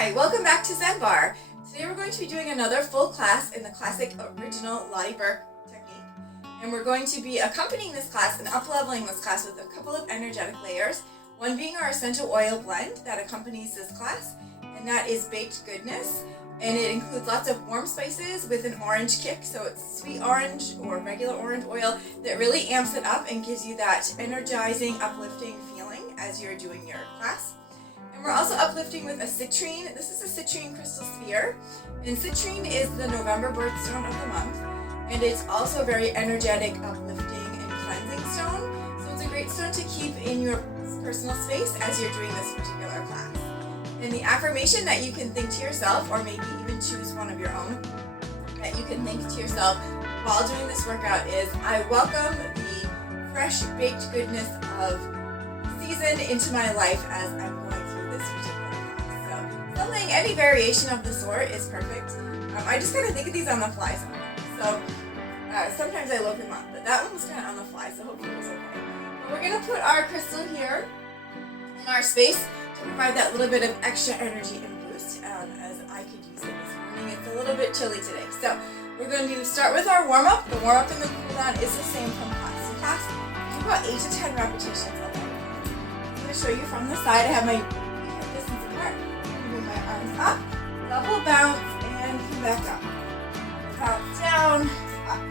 Hi, welcome back to Zen Bar. Today we're going to be doing another full class in the classic original Lotte Berk technique. And we're going to be accompanying this class and up-leveling this class with a couple of energetic layers. One being our essential oil blend that accompanies this class, and that is Baked Goodness. And it includes lots of warm spices with an orange kick, so it's sweet orange or regular orange oil that really amps it up and gives you that energizing, uplifting feeling as you're doing your class. And we're also uplifting with a citrine. This is a citrine crystal sphere. And citrine is the November birthstone of the month. And it's also a very energetic, uplifting, and cleansing stone. So it's a great stone to keep in your personal space as you're doing this particular class. And the affirmation that you can think to yourself, or maybe even choose one of your own, that you can think to yourself while doing this workout is, I welcome the fresh baked goodness of season into my life as I'm going through this particular class. So something, any variation of the sort is perfect. I just kind of think of these on the fly sometimes. So sometimes I look them up, but that one was kind of on the fly, so hopefully it was okay. But we're going to put our crystal here in our space to provide that little bit of extra energy and boost as I could use it this morning. It's a little bit chilly today. So we're going to start with our warm-up. The warm-up and the cool-down is the same from class to class. Do about 8 to 10 repetitions of that. I'm going to show you from the side. I have my hip distance apart. Move my arms up, double bounce, and come back up. Bounce down, up,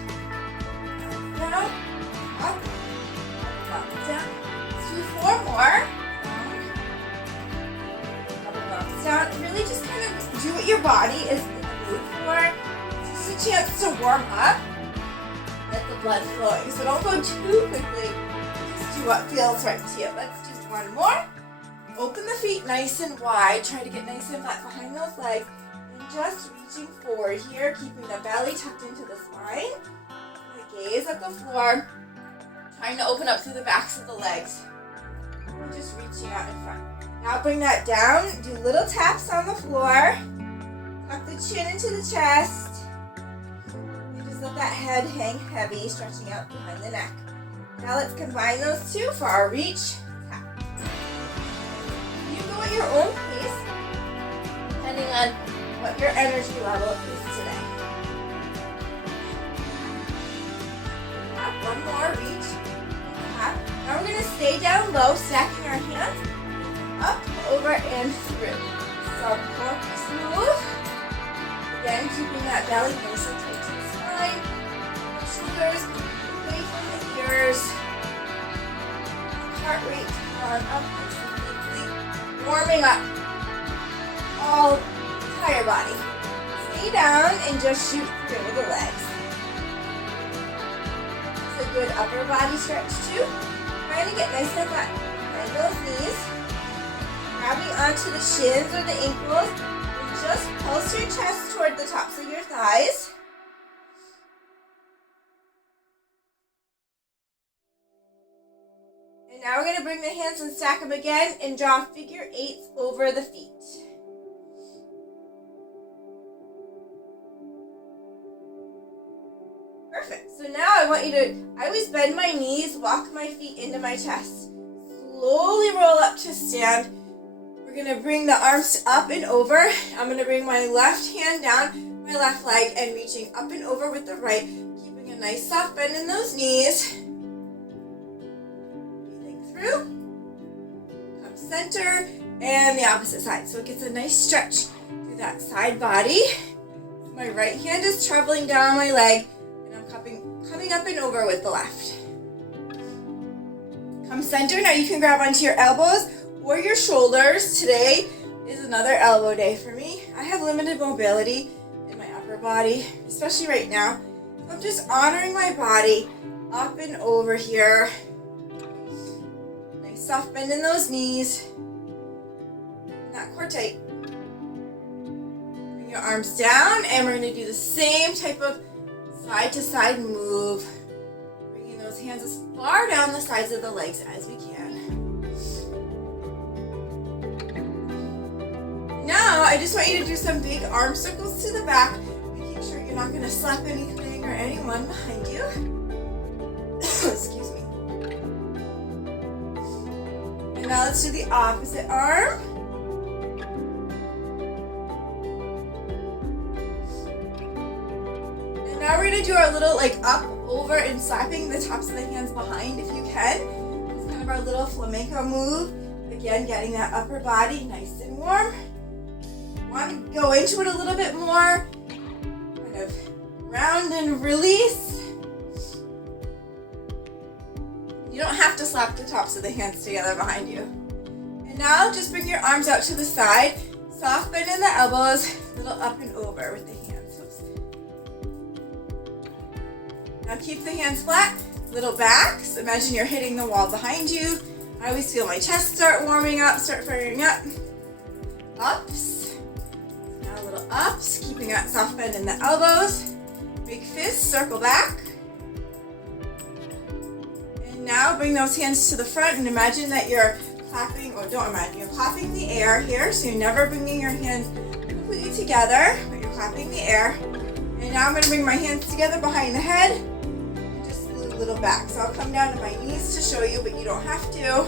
down, up, bounce down. Let's do 4 more. Down. Really just kind of do what your body is in the mood for. It's just a chance to warm up. Get the blood flowing. So don't go too quickly. Just do what feels right to you. Let's do one more. Open the feet nice and wide. Try to get nice and flat behind those legs. And just reaching forward here, keeping the belly tucked into the spine. The gaze at the floor. Trying to open up through the backs of the legs. And just reaching out in front. Now bring that down, do little taps on the floor, tuck the chin into the chest, and just let that head hang heavy, stretching out behind the neck. Now let's combine those two for our reach tap. You go at your own pace, depending on what your energy level is today. Tap, one more, reach, tap. Now we're going to stay down low, stacking our hands. Up, over, and through. So, walk smooth. Again, keeping that belly nice and tight to the spine. Shoulders away from the ears. Heart rate on up and warming up all entire body. Stay down and just shoot through the legs. It's a good upper body stretch too. Trying to get nice and flat behind those knees. Grabbing onto the shins or the ankles, and just pulse your chest toward the tops of your thighs. And now we're going to bring the hands and stack them again and draw figure 8s over the feet. Perfect. So now I want you to, I always bend my knees, walk my feet into my chest. Slowly roll up to stand. We're going to bring the arms up and over. I'm going to bring my left hand down my left leg and reaching up and over with the right, keeping a nice soft bend in those knees. Breathing through. Come center and the opposite side. So it gets a nice stretch through that side body. My right hand is traveling down my leg and I'm coming up and over with the left. Come center. Now you can grab onto your elbows or your shoulders. Today is another elbow day for me. I have limited mobility in my upper body, especially right now. So I'm just honoring my body up and over here. Nice soft bend in those knees. And that core tight. Bring your arms down and we're going to do the same type of side to side move. Bringing those hands as far down the sides of the legs as we can. Now, I just want you to do some big arm circles to the back, making sure you're not going to slap anything or anyone behind you. Excuse me. And now let's do the opposite arm. we're gonna do our little like up, over, and slapping the tops of the hands behind if you can. It's kind of our little flamenco move. Again, getting that upper body nice and warm. Want to go into it a little bit more. Kind of round and release. You don't have to slap the tops of the hands together behind you. And now just bring your arms out to the side. Soft bend in the elbows, little up and over with the hands. Oops. Now keep the hands flat, little backs. Imagine you're hitting the wall behind you. I always feel my chest start warming up, start firing up. Ups. Now little ups, keeping that soft bend in the elbows. Big fist, circle back. And now bring those hands to the front and imagine that you're clapping, or don't imagine, you're clapping the air here, so you're never bringing your hands completely together, but you're clapping the air. And now I'm going to bring my hands together behind the head and just move a little back. So I'll come down to my knees to show you, but you don't have to.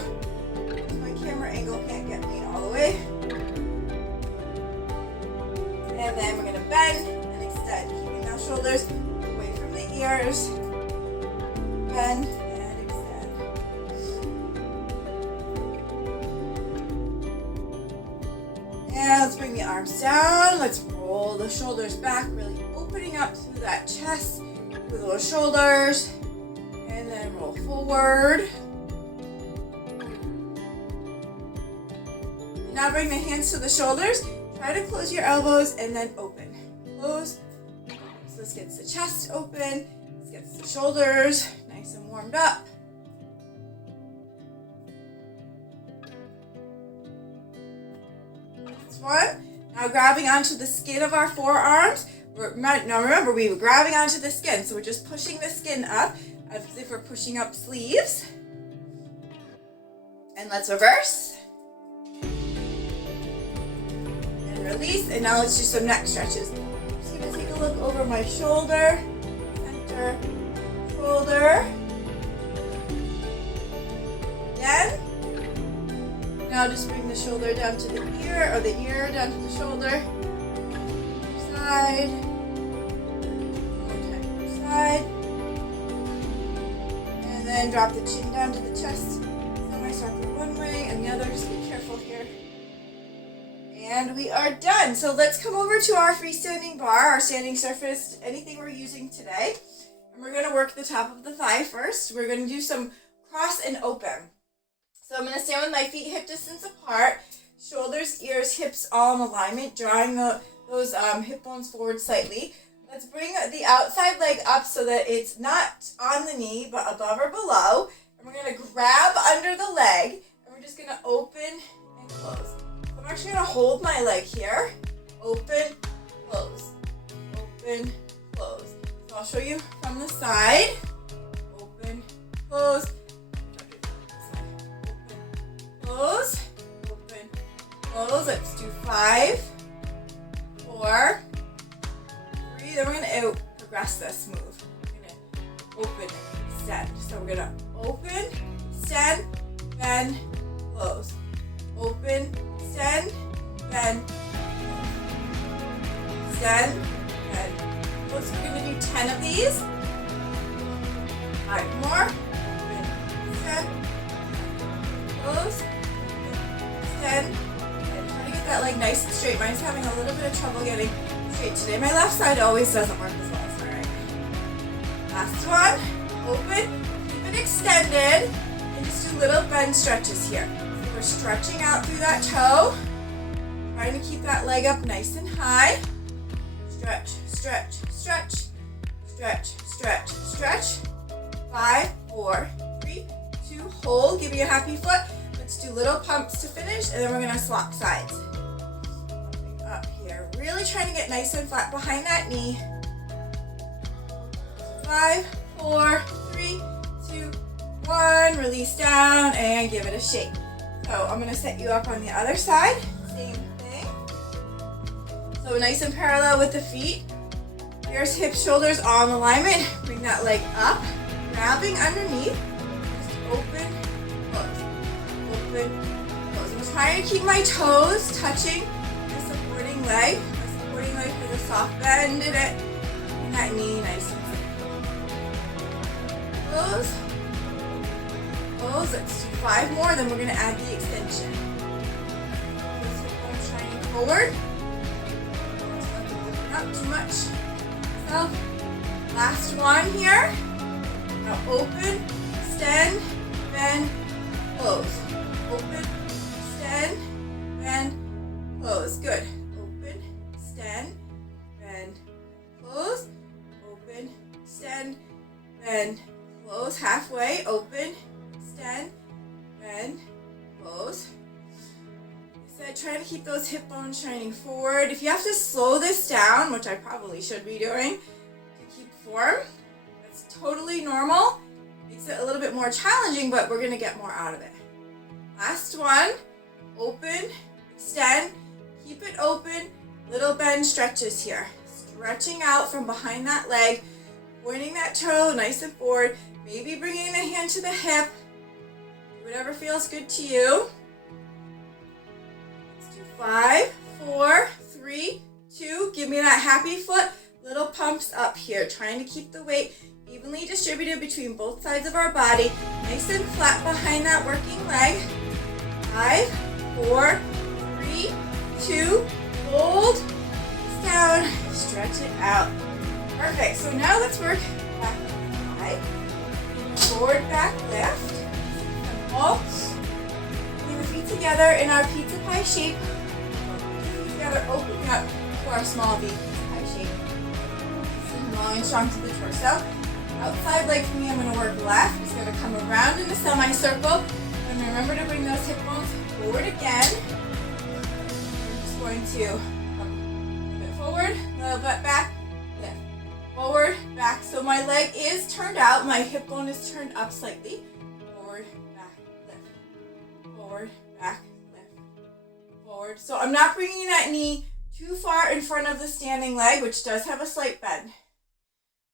My camera angle can't get me all the way. And then we're going to bend and extend, keeping those shoulders away from the ears. Bend. And let's bring the arms down. Let's roll the shoulders back, really opening up through that chest, through those shoulders. And then roll forward. And now bring the hands to the shoulders. Try to close your elbows and then open. Close. So this gets the chest open. This gets the shoulders nice and warmed up. One. Now grabbing onto the skin of our forearms. Now remember, we were grabbing onto the skin, so we're just pushing the skin up as if we're pushing up sleeves. And let's reverse. And release. And now let's do some neck stretches. I'm just going to take a look over my shoulder, center, shoulder. Again. Now just bring the shoulder down to the ear, or the ear down to the shoulder. Side. One more time, side. And then drop the chin down to the chest. Semi-circle one way and the other. Just be careful here. And we are done. So let's come over to our freestanding bar, our standing surface, anything we're using today. And we're going to work the top of the thigh first. We're going to do some cross and open. So I'm going to stand with my feet hip distance apart, shoulders, ears, hips all in alignment, drawing those hip bones forward slightly. Let's bring the outside leg up so that it's not on the knee, but above or below. And we're going to grab under the leg, and we're just going to open and close. So I'm actually going to hold my leg here, open, close, open, close. So I'll show you from the side, open, close, close, open, close. Let's do 5, 4, 3. Then we're going to progress this move. We're going to open, extend. So we're going to open, extend, bend, close. Open, extend, bend, extend, bend, close. We're going to do 10 of these. 5 more. Open, extend, close. 10, and try to get that leg nice and straight. Mine's having a little bit of trouble getting straight today. My left side always doesn't work as well, so alright. Last one, open, keep it extended, and just do little bend stretches here. So we're stretching out through that toe, trying to keep that leg up nice and high. Stretch, stretch, stretch, stretch, stretch, stretch. 5, 4, 3, 2, hold, give me a happy foot. Let's do little pumps to finish, and then we're going to swap sides. Up here. Really trying to get nice and flat behind that knee. 5, 4, 3, 2, 1. Release down and give it a shake. So I'm going to set you up on the other side. Same thing. So nice and parallel with the feet. Ears, hips, shoulders all in alignment. Bring that leg up. Grabbing underneath. Just open, close. Open, close. I'm trying to keep my toes touching the supporting leg. The supporting leg has a soft bend in it. And that knee nice and flat. close, close. Let's do 5 more, then we're going to add the extension. This hip bone shining forward. Not too much. So, last one here. Now open, extend, bend, close. Open, extend, bend, close. Good. Open, extend, bend, close. Open, extend, bend, close. Halfway. Open, extend, bend, close. Like I said, trying to keep those hip bones shining forward. If you have to slow this down, which I probably should be doing to keep form, that's totally normal. Makes it a little bit more challenging, but we're going to get more out of it. Last one. Open, extend, keep it open. Little bend stretches here. Stretching out from behind that leg, pointing that toe nice and forward. Maybe bringing the hand to the hip. Whatever feels good to you. Let's do 5, 4, 3, 2. Give me that happy foot. Little pumps up here. Trying to keep the weight evenly distributed between both sides of our body. Nice and flat behind that working leg. 5, 4, 3, 2. Hold. Down. Stretch it out. Perfect. So now let's work back side. Forward, back, lift. Simple. Bring the feet together in our pizza pie shape. Feet together, opening up to our small V pizza pie shape. Sitting long and strong to the torso. Outside leg for me, I'm going to work left. It's going to come around in a semicircle. And remember to bring those hip bones forward again. I'm just going to come a bit forward, a little bit back, lift. Forward, back. So my leg is turned out. My hip bone is turned up slightly. Forward, back, lift. Forward, back, lift. Forward. So I'm not bringing that knee too far in front of the standing leg, which does have a slight bend.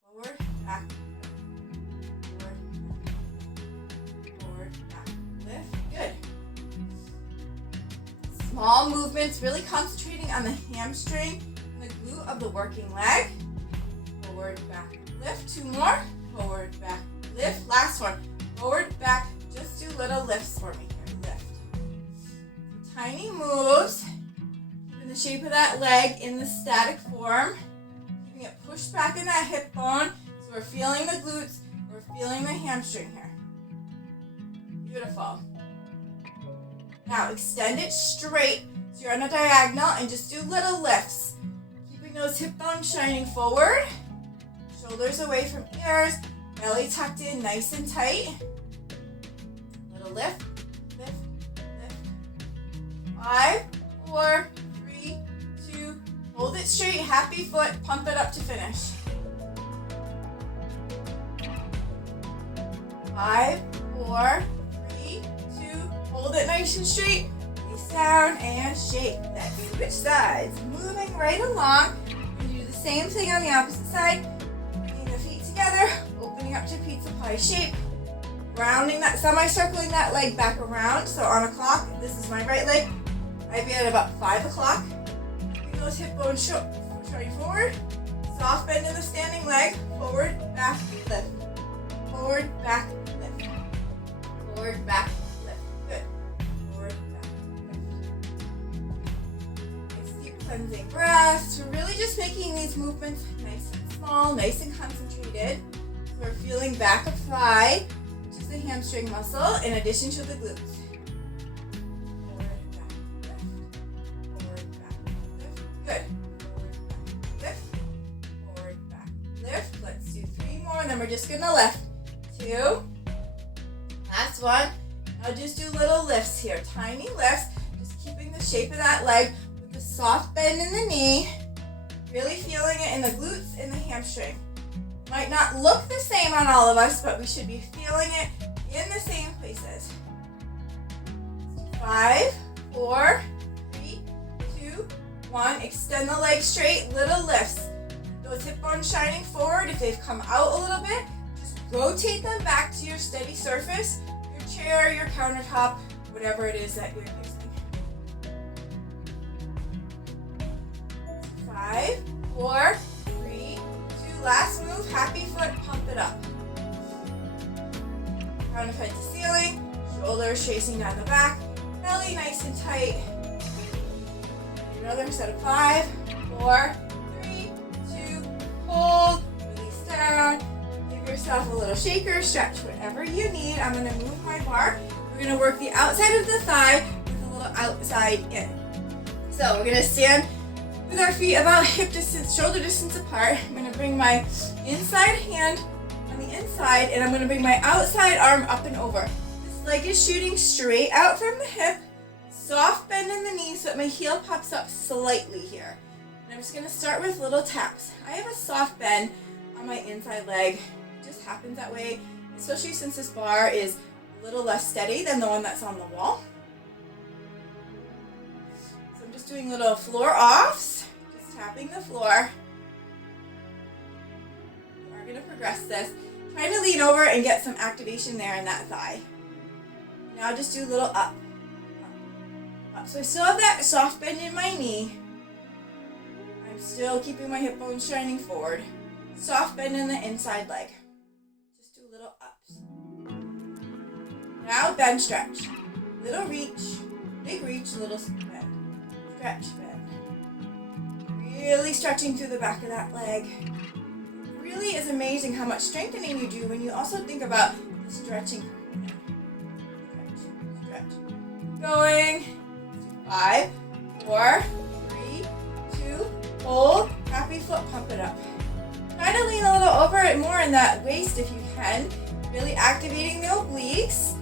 Forward, back, forward, back, lift. Good. Small movements, really concentrating on the hamstring and the glute of the working leg. Forward, back, lift. 2 more. Forward, back, lift. Last one. Forward, back. Just do little lifts for me here. Lift. Tiny moves. Keeping the shape of that leg in the static form. Keeping it pushed back in that hip bone. So we're feeling the glutes. We're feeling the hamstring here. Beautiful. Now extend it straight. So you're on a diagonal and just do little lifts. Keeping those hip bones shining forward. Shoulders away from ears, belly tucked in nice and tight. Little lift, lift, lift. 5, 4, 3, 2. Hold it straight, happy foot, pump it up to finish. 5, 4, 3, 2. Hold it nice and straight. Face down and shake. Let's switch sides. Moving right along. We're going to do the same thing on the opposite side. Together, opening up to pizza pie shape, rounding that, semi-circling that leg back around. So on a clock, this is my right leg. I'd be at about 5 o'clock. Keeping those hip bones showing forward. Soft bend in the standing leg. Forward, back, lift. Forward, back, lift. Forward, back, lift. Good. Forward, back, lift. Nice deep cleansing breaths. We're really just making these movements nice and small, nice and concentrated. So we're feeling back of thigh, which is the hamstring muscle, in addition to the glutes. Forward, back, lift. Forward, back, lift. Good. Forward, back, lift. Forward, back, lift. Let's do 3 more, and then we're just gonna lift. 2. Last one. Now just do little lifts here, tiny lifts, just keeping the shape of that leg with the soft bend in the knee. Really feeling it in the glutes and the hamstring. Might not look the same on all of us, but we should be feeling it in the same places. 5, 4, 3, 2, 1. Extend the legs straight, little lifts. Those hip bones shining forward. If they've come out a little bit, just rotate them back to your steady surface, your chair, your countertop, whatever it is that you're using. 5, 4, 3, 2. Last move, happy foot, pump it up. front of head to ceiling, shoulders tracing down the back, belly nice and tight. Another set of 5, 4, 3, 2, hold, release down. Give yourself a little shaker, stretch whatever you need. I'm going to move my bar. We're going to work the outside of the thigh with a little outside in. So we're going to stand with our feet about hip distance, shoulder distance apart. I'm going to bring my inside hand on the inside, and I'm going to bring my outside arm up and over. This leg is shooting straight out from the hip. Soft bend in the knee so that my heel pops up slightly here. And I'm just going to start with little taps. I have a soft bend on my inside leg. It just happens that way, especially since this bar is a little less steady than the one that's on the wall. So I'm just doing little floor offs, just tapping the floor. We're going to progress this. Trying to lean over and get some activation there in that thigh. Now just do a little up. So I still have that soft bend in my knee. I'm still keeping my hip bones shining forward. Soft bend in the inside leg. Just do little ups. Now bend, stretch. Little reach, big reach, little bend. Stretch, bend. Really stretching through the back of that leg. It really is amazing how much strengthening you do when you also think about the stretching. Stretch, stretch. Going. 5, 4, 3, 2, hold, happy foot, pump it up. Try to lean a little over it more in that waist if you can. Really activating the obliques.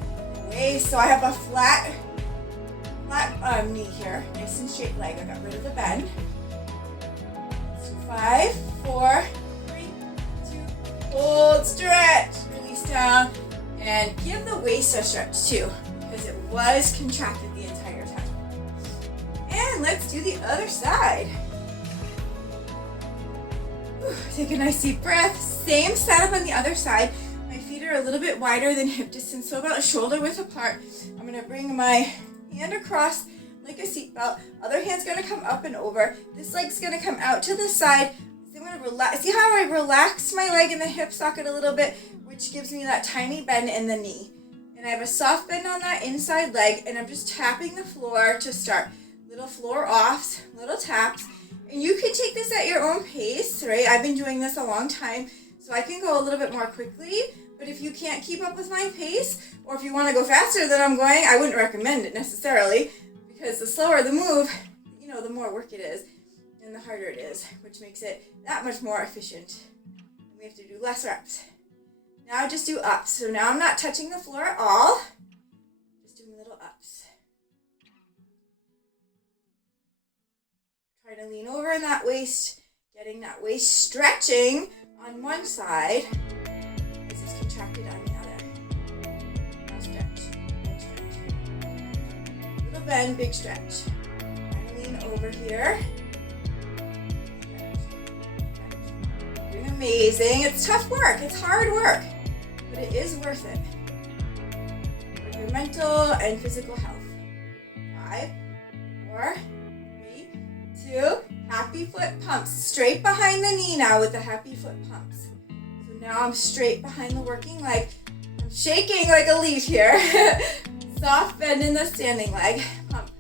Waist, so I have a flat knee here. Nice and straight leg. I got rid of the bend. So 5, 4, 3, 2, hold, stretch, release down, and give the waist a stretch too, because it was contracted the entire time. And let's do the other side. Take a nice deep breath. Same setup on the other side. My feet are a little bit wider than hip distance, so about shoulder width apart. I'm going to bring my hand across like a seatbelt. Other hand's going to come up and over. This leg's going to come out to the side. So I'm going to relax. See how I relax my leg in the hip socket a little bit, which gives me that tiny bend in the knee. And I have a soft bend on that inside leg, and I'm just tapping the floor to start. Little floor offs, little taps. And you can take this at your own pace, right? I've been doing this a long time, so I can go a little bit more quickly. But if you can't keep up with my pace, or if you want to go faster than I'm going, I wouldn't recommend it necessarily, because the slower the move, the more work it is, and the harder it is, which makes it that much more efficient. We have to do less reps. Now just do ups. So now I'm not touching the floor at all. Just doing little ups. Try to lean over in that waist, getting that waist stretching on one side. This is contracted on the other. Now stretch, and stretch. Little bend, big stretch. Try to lean over here. Stretch, stretch. Doing amazing. It's tough work. It's hard work, but it is worth it for your mental and physical health. 5, 4, 3, 2, happy foot pumps. Straight behind the knee now with the happy foot pumps. So now I'm straight behind the working leg. I'm shaking like a leaf here. Soft bend in the standing leg. Pump,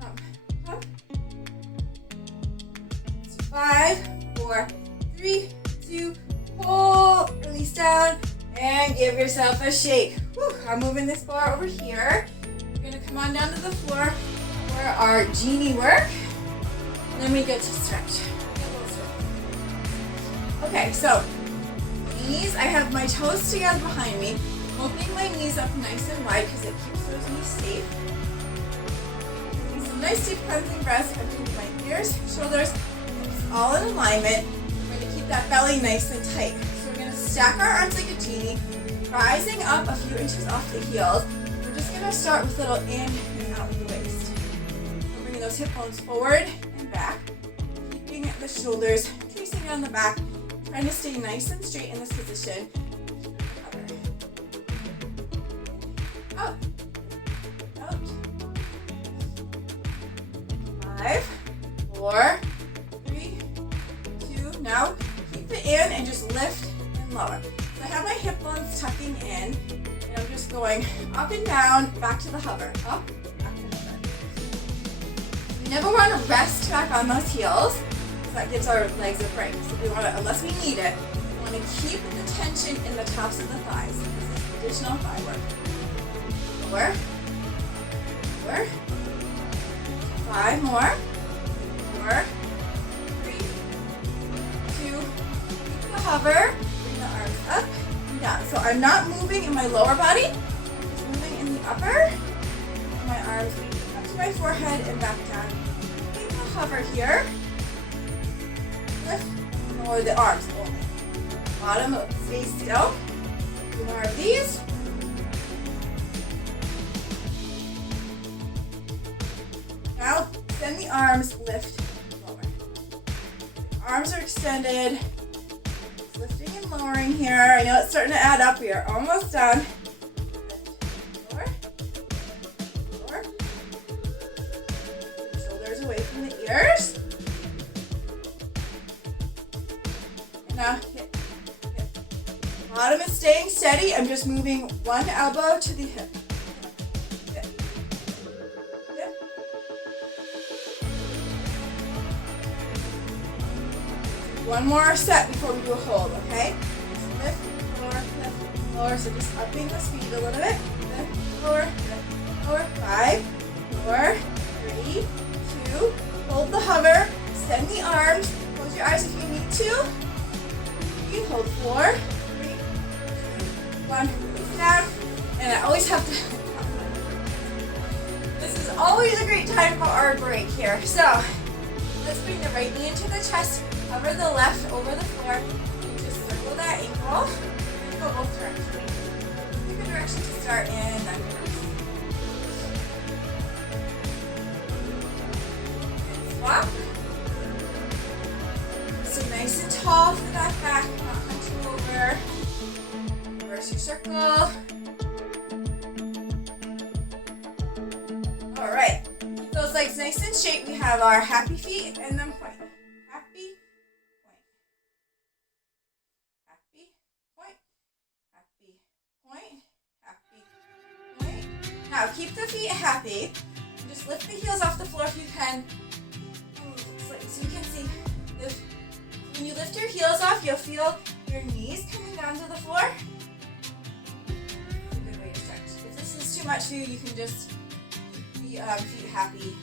pump, pump. 5, 4, 3, 2, hold, release down, and give yourself a shake. Whew, I'm moving this bar over here. We're gonna come on down to the floor for our genie work. Then we get to stretch. Okay, so knees, I have my toes together behind me, opening my knees up nice and wide because it keeps those knees safe. Some nice deep cleansing breaths underneath my ears, shoulders, hips, all in alignment. We're going to keep that belly nice and tight. So we're going to stack our arms like a genie, rising up a few inches off the heels. We're just going to start with little in and out of the waist. We're bringing those hip bones forward and back, keeping the shoulders tracing down the back, trying to stay nice and straight in this position. Out, out. 5, 4, 3, 2. Now keep it in and just lift and lower. So I have my hip bones tucking in, and I'm just going up and down, back to the hover. Up, back to the hover. We never want to rest back on those heels, because that gives our legs a break. So we want to, unless we need it, we want to keep the tension in the tops of the thighs. This is additional thigh work. Lower, lower. 5 more. 4, 3, 2, keep the hover. Bring the arms up and down. So I'm not moving in my lower body. I'm just moving in the upper. My arms up to my forehead and back down. Keep the hover here. Lift and lower the arms only. Bottom, stay still. 2 more of these. Now, send the arms, lift, lower. Arms are extended. Just lifting and lowering here. I know it's starting to add up. We are almost done. Lower, lower. Shoulders away from the ears. And now hip, hip. Bottom is staying steady. I'm just moving one elbow to the hip. One more set before we do a hold, okay? Just lift, lower, so just upping the speed a little bit. Lift, lower, 5, 4, 3, 2, hold the hover, send the arms, close your eyes if you need to. 3, hold 4, 3, 2, 1, release down. And I always have to, this is always a great time for our break here. So, let's bring the right knee into the chest. Cover the left over the floor. And just circle that ankle. And go both directions. Pick a direction to start in, then reverse. And swap. So nice and tall for that back, not hunching over. Reverse your circle. Alright. Keep those legs nice and straight. We have our happy feet and then point. Now keep the feet happy. Just lift the heels off the floor if you can. So you can see, when you lift your heels off, you'll feel your knees coming down to the floor. It's a good way to stretch. If this is too much for you, you can just be feet happy.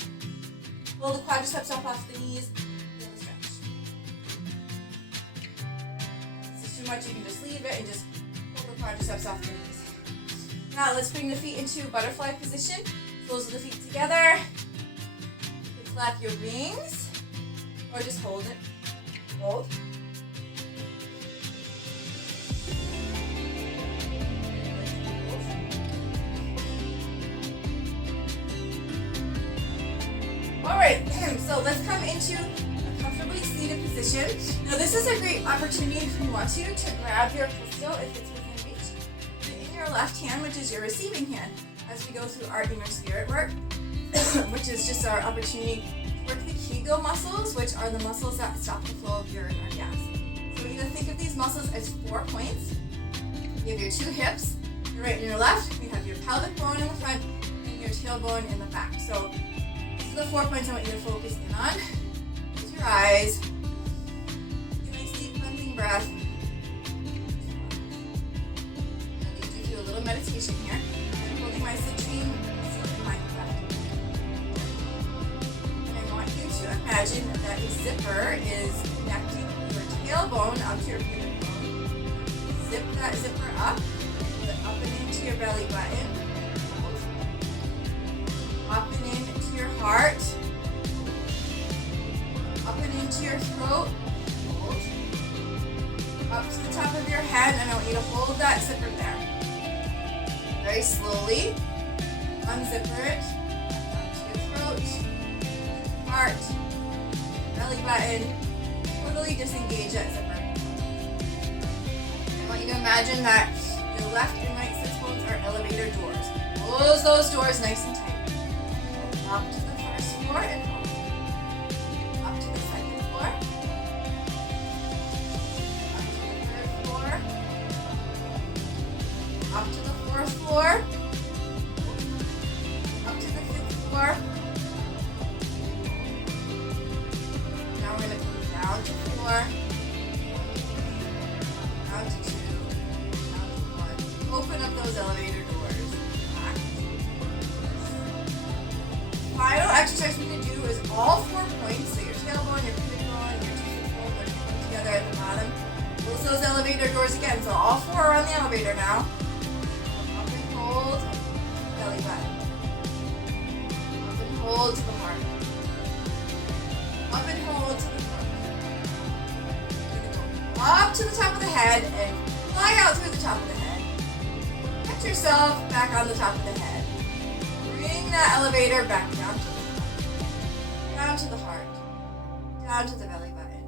Pull the quadriceps up off the knees. Feel the stretch. If this is too much, you can just leave it and just pull the quadriceps off the knees. Now let's bring the feet into butterfly position. Soles of the feet together. You can flap your wings or just hold it. Hold. Alright, so let's come into a comfortably seated position. Now this is a great opportunity if you want to grab your crystal if it's within reach. In your left hand, which is your receiving hand, as we go through our inner spirit work, which is just our opportunity to work the Kegel muscles, which are the muscles that stop the flow of urine or gas. So we're going to think of these muscles as 4 points. You have your 2 hips, your right and your left. You have your pelvic bone in the front and your tailbone in the back. So these are the 4 points I want you to focus in on. Close your eyes. Take a nice deep cleansing breath. A little meditation here. I'm holding my citrine in my left. And I want you to imagine that a zipper is connecting your tailbone up to your pelvic bone. Zip that zipper up, pull it up and into your belly button. Up and into your heart. Up and into your throat. Hold. Up to the top of your head, and I want you to hold that zipper there. Very slowly, unzipper it, up to your throat, heart, belly button, totally disengage that zipper. I want you to imagine that your left and right sits bones are elevator doors. Close those doors nice and tight. Up to the first floor and hold. Up to the second floor. Up to the third floor. Up to the fourth floor. floor, up to the 5th floor. Now we're going to come down to 4, down to 2, down to 1. Open up those elevator doors. Back. Final exercise we're going to do is all 4 points. So your tailbone, your pivot bone, your 2-foot bone, they're going to come together at the bottom. Close those elevator doors again. So all 4 are on the elevator now. Up and hold, belly button. Up and hold to the mark. Up and hold to the mark. Up to the top of the head and fly out through the top of the head. Catch yourself back on the top of the head. Bring that elevator back down to the heart, down to the belly button.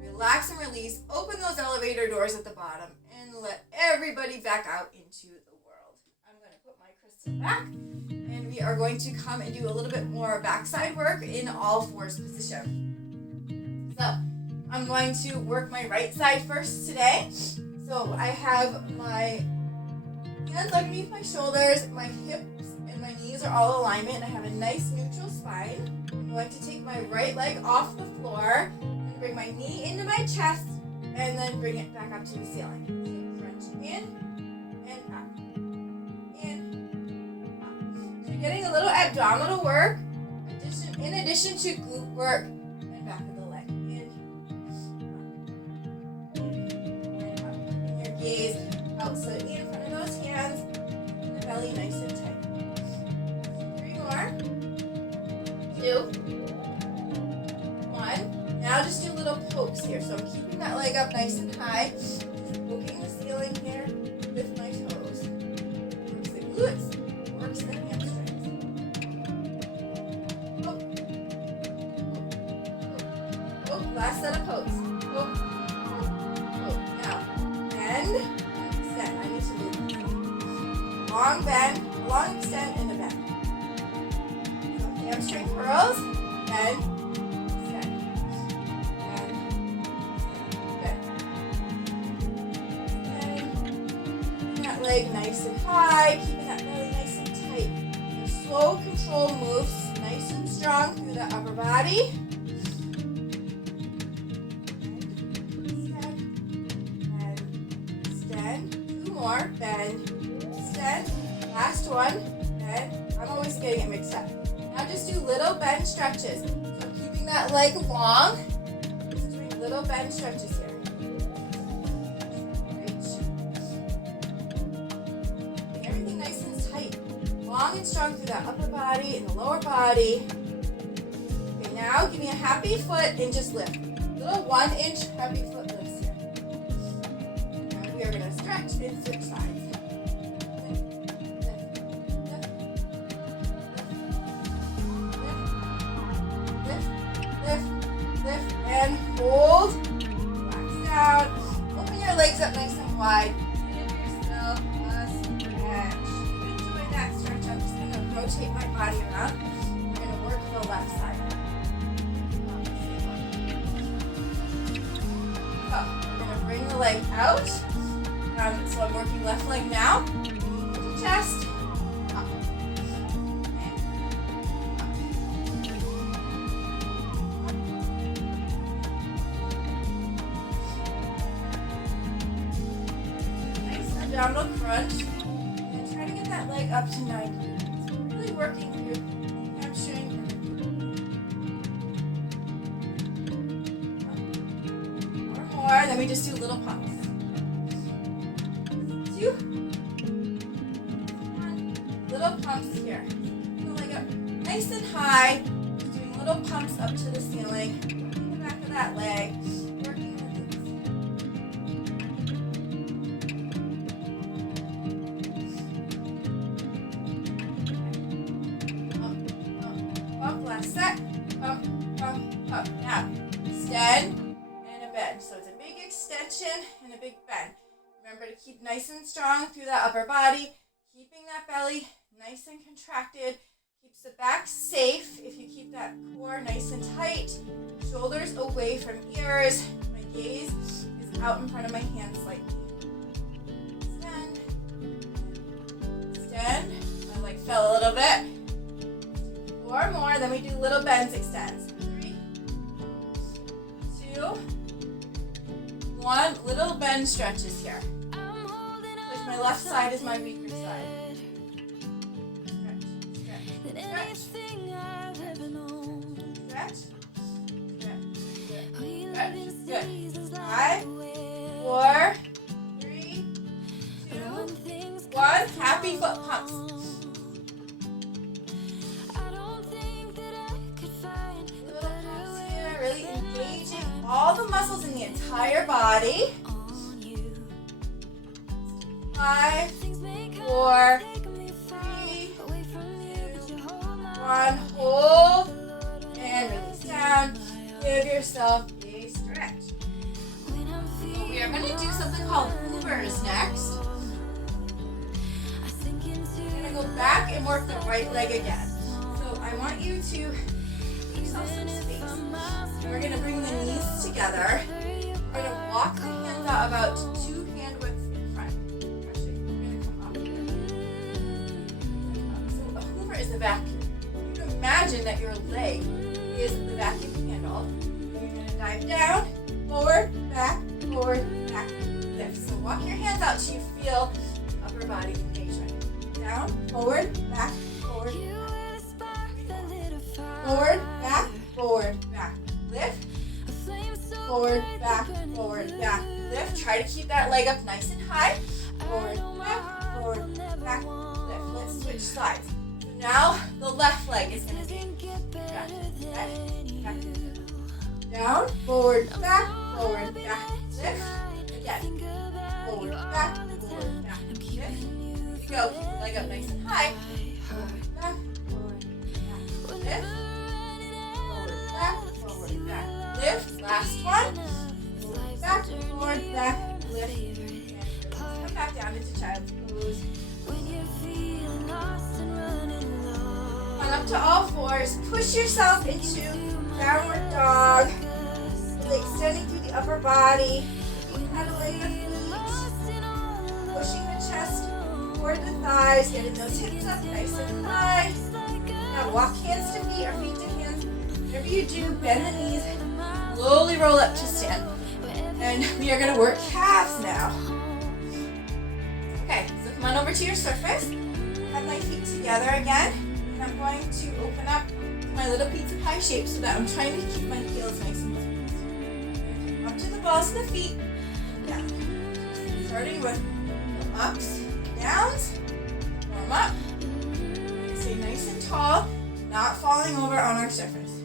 Relax and release. Open those elevator doors at the bottom and let everybody back out into the world. I'm going to put my crystal back and we are going to come and do a little bit more backside work in all 4s position. So I'm going to work my right side first today. So I have my hands underneath my shoulders, my hips and my knees are all alignment. I have a nice neutral spine. I'm going to take my right leg off the floor and bring my knee into my chest and then bring it back up to the ceiling. So crunch in and up, in, up. So you're getting a little abdominal work in addition to glute work and back of the leg. In, up, and your gaze out slightly in front of those hands and the belly nice and tight. 3 more. 2, 1. Now just do little pokes here. So I'm keeping that leg up nice and high. Just poking the ceiling here with my toes. Works the glutes, works the hamstrings. Poke, poke, poke. Last set of pokes. Poke, poke, poke. Now, bend, extend. I need to move. Long bend, long extend, and a bend. Hamstring curls, bend, extend, bend, bend. Keeping that leg nice and high, keeping that belly nice and tight. Your slow, controlled moves, nice and strong through the upper body. Bend, extend. 2 more, bend, extend. Last one, bend. I'm always getting it mixed up. Now just do little bend stretches. So I'm keeping that leg long. Just doing little bend stretches here. Reach. Keeping everything nice and tight. Long and strong through that upper body and the lower body. Okay, now give me a happy foot and just lift. Little 1-inch happy foot lifts here. Now we are going to stretch and switch sides. And hold, relax down, open your legs up nice and wide, give yourself a stretch. Keep doing that stretch. I'm just going to rotate my body around. We're going to work the left side. So we're going to bring the leg out. So I'm working left leg now, knee to chest, up. Abdominal crunch, and then try to get that leg up to 90 degrees. Really working through hamstring and or more, then we just do little pumps. 2, 1, little pumps here. Keep the leg up nice and high, just doing little pumps up to the ceiling, working the back of that leg, working the glutes. Last set, pump, pump, pump. Now, extend and a bend. So it's a big extension and a big bend. Remember to keep nice and strong through that upper body, keeping that belly nice and contracted. Keeps the back safe if you keep that core nice and tight. Shoulders away from ears. My gaze is out in front of my hands slightly. Extend. bend. I like fell a little bit. 4 more, then we do little bends, extends. 3, 2, 1. Little bend stretches here. Like my left side is my weaker side. Stretch, stretch, stretch, stretch. Good. 5, 4, 3, 2, 1. Happy foot pumps. Little pumps here, really engaging all the muscles in the entire body. 5, 4, 3, 2, 1. Hold and release down. Give yourself a stretch. So we are going to do something called Hoovers next. We're going to go back and work the right leg again. So I want you to give yourself some space. We're going to bring the knees together. We're going to walk the hands out about 2 hand widths in front. Actually, we're going to come up here. So a Hoover is a vacuum. You can imagine that your leg is the vacuum handle. You're going to dive down, forward, back, lift. So walk your hands out till you feel the upper body engaged. Down, forward, back, forward, back. Forward, back, lift. Forward, back, lift. Try to keep that leg up nice and high. Forward, back, lift. Let's switch sides. So now the left leg is going to be back, down, forward, back, lift. Again, forward, back, lift. Here we go. Keep the leg up nice and high. Forward, back, lift. Forward, back, lift. Last one. Forward, back, lift. And come back down into child's pose. Come up to all fours. Push yourself into downward dog. Really extending through the upper body. Pedaling the feet. Pushing the chest toward the thighs. Getting those hips up nice and high. Now walk hands to feet or feet to hands. Whatever you do, bend the knees. Slowly roll up to stand. And we are going to work calves now. Okay, so come on over to your surface. Have my feet together again. And I'm going to open up my little pizza pie shape so that I'm trying to keep my heels nice and smooth. Up to the balls of the feet. Down. Starting with the ups, downs. Warm up. Stay nice and tall, not falling over on our surface.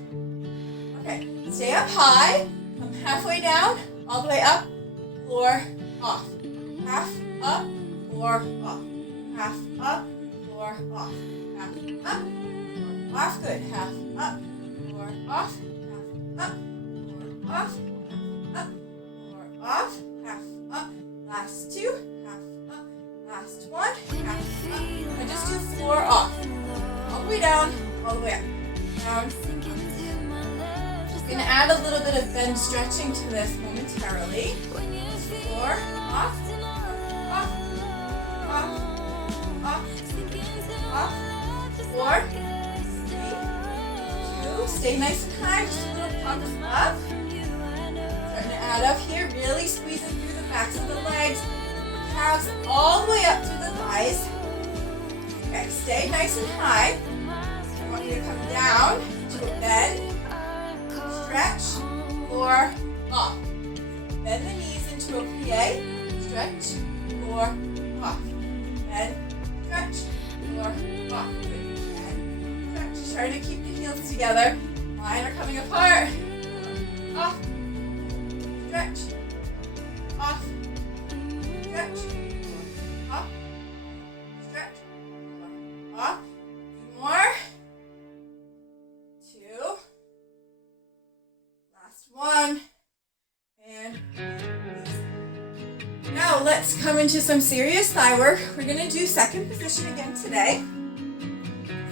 Okay, stay up high. Come halfway down, all the way up, floor, off. Half up, floor, off. Half up, floor, off. Half up, floor, off. Good. Half up, floor, off. Half up, floor, off. Half up, floor, off. Half up. Last 2. Half up. Last 1. Half up. And just do floor off. All the way down, all the way up. Down. I'm going to add a little bit of bend stretching to this momentarily. Floor, off, off, off, off, 4, 3, 2, stay nice and high, just a little pumps up. Starting to add up here, really squeezing through the backs of the legs, calves all the way up to the thighs. Okay, stay nice and high. I want you to come down to a bend. Stretch, floor, off. Bend the knees into a plie. Stretch, floor, off. Bend, stretch, floor, off. Good. Bend, stretch. Try to keep the heels together. Mine are coming apart. Off. Stretch. Off. Stretch. Off. Stretch. Off. More. 2. 1 and release. Now let's come into some serious thigh work. We're going to do second position again today.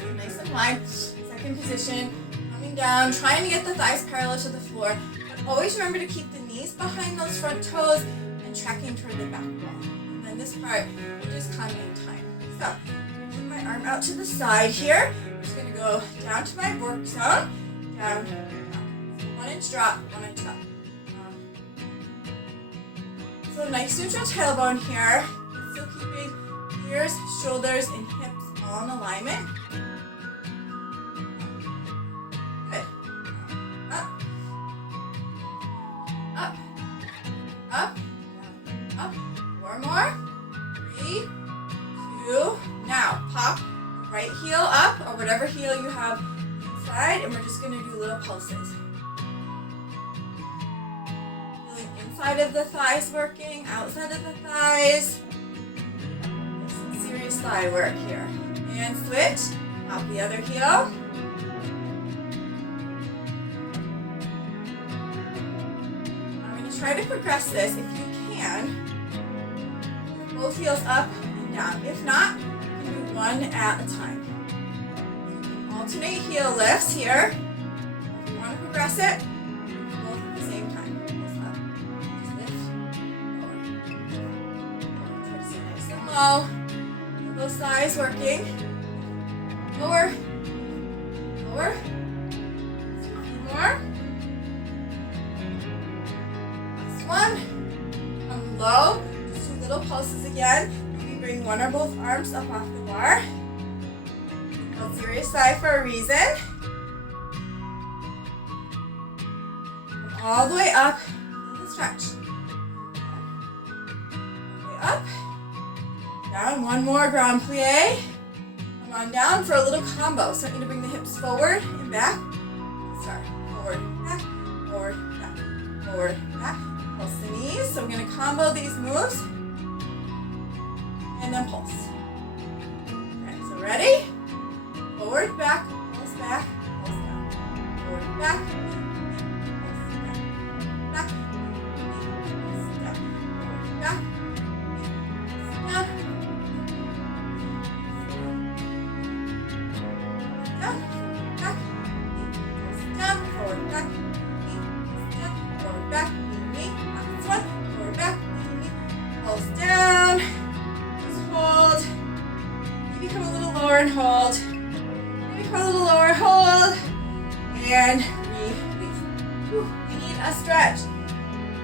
So nice and wide. Second position, coming down, trying to get the thighs parallel to the floor. But always remember to keep the knees behind those front toes and tracking toward the back wall. And then this part will just come in time. So Bring my arm out to the side here. I'm just going to go down to my work zone. Down, up. So 1 inch drop, 1 inch up. So nice neutral tailbone here. Still keeping ears, shoulders, and hips all in alignment. Good. Up. Up. Up. Up. 4 more. 3, 2. Now pop the right heel up, or whatever heel you have inside, and we're just going to do little pulses. Inside of the thighs working, outside of the thighs. There's some serious thigh work here. And switch, pop the other heel. I'm going to try to progress this if you can. Both heels up and down. If not, you can do one at a time. So you can alternate heel lifts here. If you want to progress it, both at the same time. Low. Those thighs working. Lower. Lower. A few more. Last one. Come low. Just do little pulses again. Maybe bring one or both arms up off the bar. Called serious thigh for a reason. Come all the way up. Feel the stretch. All the way up. Down, one more grand plie. Come on down for a little combo. So I want you to bring the hips forward and back. Start. Forward, back, forward, back, forward, back. Pulse the knees. So I'm going to combo these moves. And then pulse. Okay, so ready? Forward, back, pulse back, pulse down. Forward, back, pulse back, back, pulse down. Forward, back, pulse down. And hold. Maybe come a little lower, hold. And release. Whew, you need a stretch.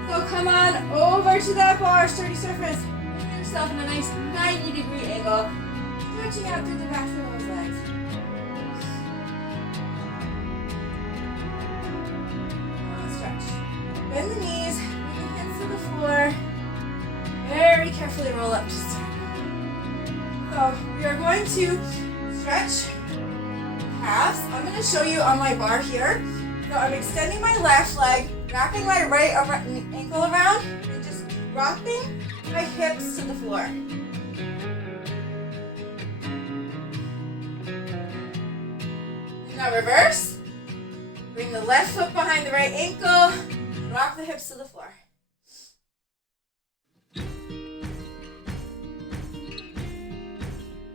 So come on over to that bar, sturdy surface. Bring yourself in a nice 90-degree angle. Stretching out through the backs of those legs. Stretch. Bend the knees, bring the hands to the floor. Very carefully roll up to start. So we are going to stretch calves. I'm going to show you on my bar here. So I'm extending my left leg, wrapping my right ankle around, and just dropping my hips to the floor. And now reverse. Bring the left foot behind the right ankle, drop the hips to the floor.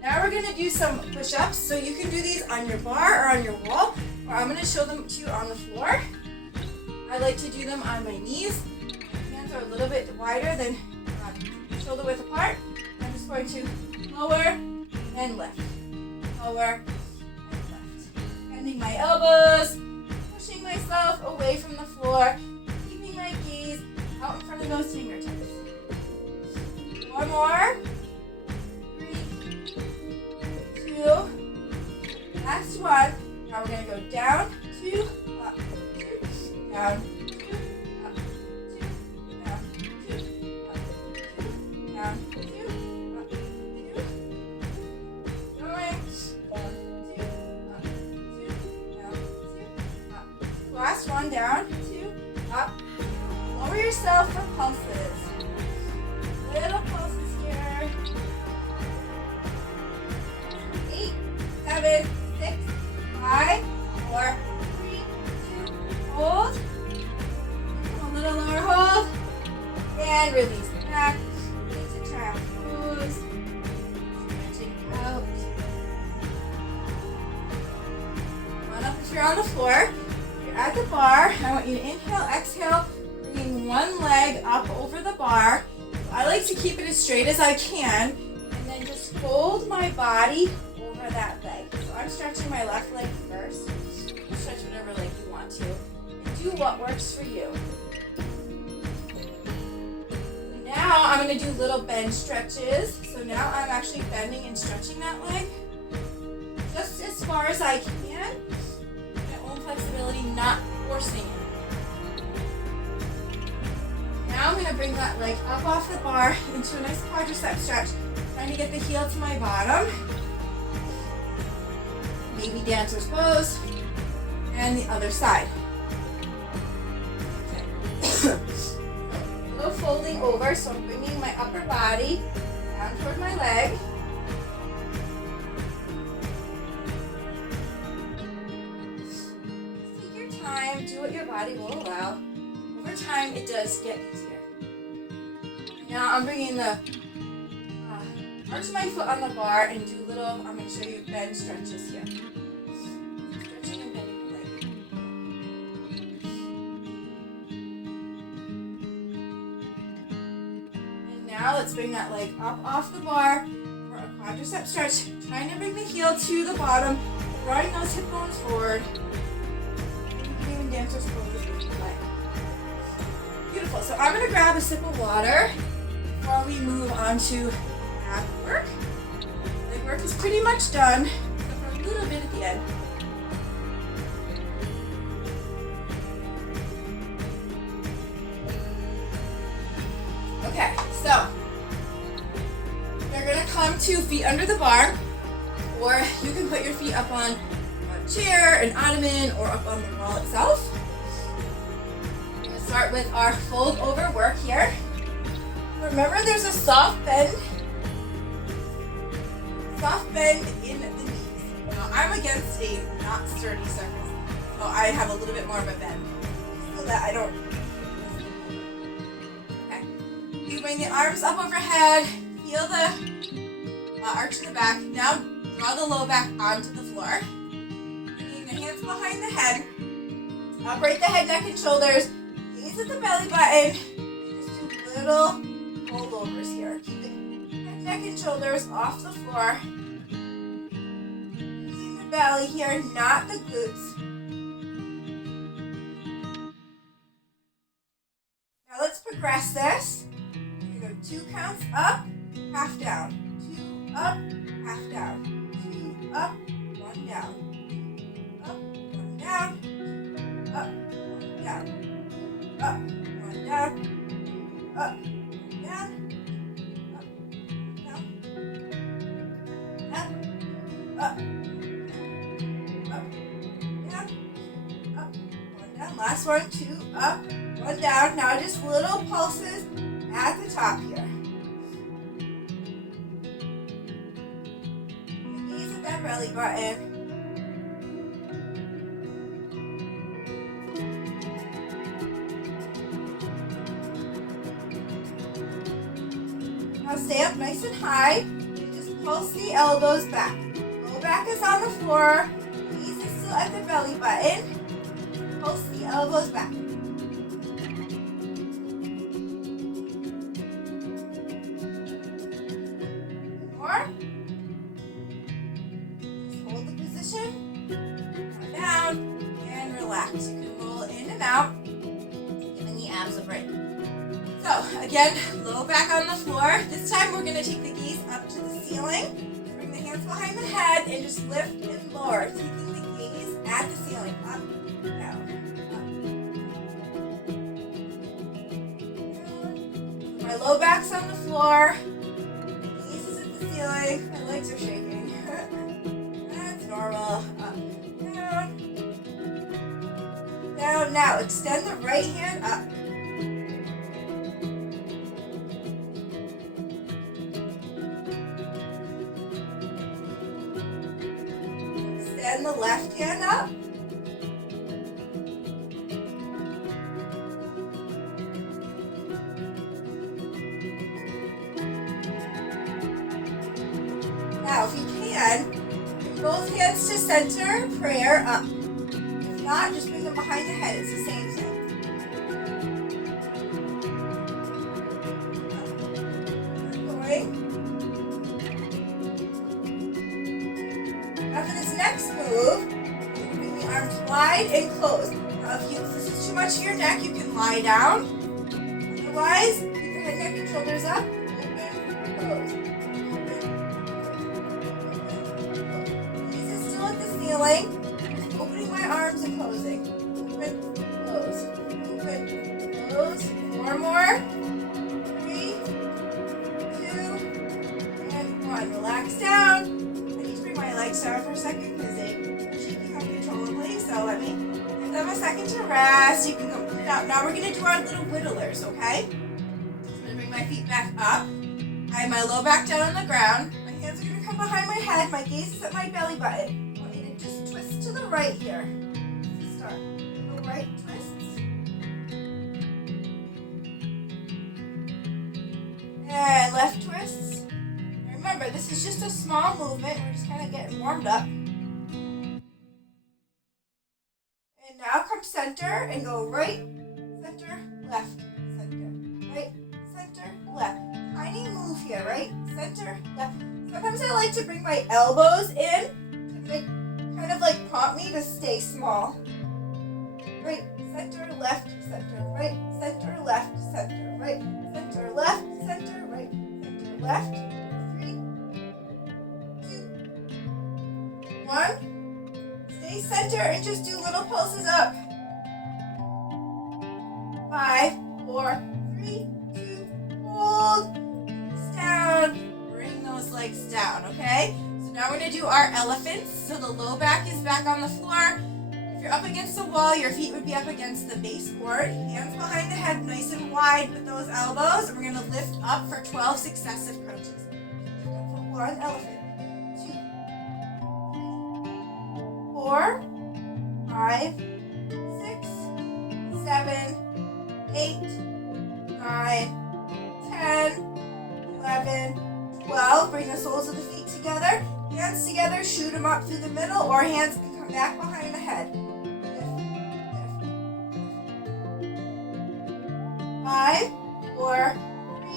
Now we're going to do some push-ups. So you can do these on your bar or on your wall, or I'm going to show them to you on the floor. I like to do them on my knees. My hands are a little bit wider than shoulder width apart. I'm just going to lower and lift. Lower and lift. Bending my elbows, pushing myself away from the floor, keeping my gaze out in front of those fingertips. One more. Last one. Now we're going to go down, 2, up, 2, down, 2, up, 2, down, 2, up, 2, down, 2, up, 2. Going, down, 2, up, 2, down, 2, up. Last one, down, 2, up. Lower yourself for pulses. Little pulses here. 8, 7, 6, 5, 4, 3, 2, hold. A little lower hold. And release back into child pose. Stretching out. Come on up if you're on the floor. If you're at the bar, I want you to inhale, exhale, bringing one leg up over the bar. I like to keep it as straight as I can, and then just fold my body I'm stretching my left leg first. Stretch whatever leg you want to. And do what works for you. Now I'm going to do little bend stretches. So now I'm actually bending and stretching that leg just as far as I can. My own flexibility, not forcing it. Now I'm going to bring that leg up off the bar into a nice quadricep stretch. Trying to get the heel to my bottom. Maybe dancer's pose. And the other side. Okay. A little folding over, so I'm bringing my upper body down toward my leg. Take your time, do what your body will allow. Over time, it does get easier. Now I'm bringing the arch my foot on the bar and do little, I'm going to show you bend stretches here. Stretching and bending the leg. And now let's bring that leg up off the bar for a quadricep stretch. Trying to bring the heel to the bottom, drawing those hip bones forward. You can even dancer's pose with your leg. Beautiful. So I'm going to grab a sip of water before we move on to ab work. Leg work is pretty much done, except for a little bit at the end. Okay, so you're going to come to feet under the bar, or you can put your feet up on a chair, an ottoman, or up on the wall itself. We're going to start with our fold over work here. Remember, there's a soft bend in the knees. Now, I'm against a not sturdy surface, so I have a little bit more of a bend so that I don't. Okay. You bring the arms up overhead, feel the arch in the back. Now, draw the low back onto the floor. Bringing the hands behind the head. Upright the head, neck, and shoulders. Gaze at the belly button. And just do little foldovers here. Keeping head, neck, and shoulders off the floor. Using the belly here, not the glutes. Now let's progress this. We're going to go 2 counts up, half down. 2 up, half down. 2 up, 1 down. 2 up, 1 down. Up, 1 down. Up, 1 down. Up. Last one, 2 up, 1 down. Now just little pulses at the top here. Gaze at that belly button. Now stay up nice and high. And just pulse the elbows back. Low back is on the floor. Gaze is still at the belly button. Pulse the elbows back. More. Just hold the position. Come down and relax. You can roll in and out, giving the abs a break. So again, low back on the floor. This time we're going to take the gaze up to the ceiling. Bring the hands behind the head and just lift and lower, taking the gaze at the ceiling. Up, down. My low back's on the floor. My gaze is at the ceiling. My legs are shaking. That's normal. Up, down. Down. Now extend the right hand up. Extend the left hand up. Now, if you can, bring both hands to center, prayer up. If not, just bring them behind the head. It's the same thing. Going. Now for this next wide and close. Now if this is too much for your neck, you can lie down. Otherwise, keep your head, neck, and shoulders up. Open, close. Knees is still at the ceiling. Just opening my arms and closing. Open, close. Open, close. 4 more. 3, 2, and 1. Relax down. I need to bring my legs down for a second because they're shaking uncontrollably. So let me give them a second to rest. You can go in and out. Now we're going to do our little whittlers, okay? So I'm going to bring my feet back up. I have my low back down on the ground. My hands are going to come behind my head. My gaze is at my belly button. I want you to just twist to the right here. Start. Go right, twists. And left twists. Remember, this is just a small movement. We're just kind of getting warmed up. And now come center and go right, center, left, center, right, center, left. Tiny move here, right, center, left. Sometimes I like to bring my elbows in to make, kind of like prompt me to stay small. Right, center, left, center, right, center, left, center, right, center, left, center, right, center, left. 3, 2, 1. Stay center and just do little pulses up. 5, 4, 3, 2, hold. Down. Bring those legs down, okay? So now we're going to do our elephants. So the low back is back on the floor. If you're up against the wall, your feet would be up against the baseboard. Hands behind the head, nice and wide with those elbows. And we're going to lift up for 12 successive crunches. Lift up for 1 elephant. 2, 3, 4, 5, 6, 7, 8, 9, 10, 11, 12. Bring the soles of the feet together. Hands together, shoot them up through the middle, or hands can come back behind the head. Lift, lift. 5, 4, 3,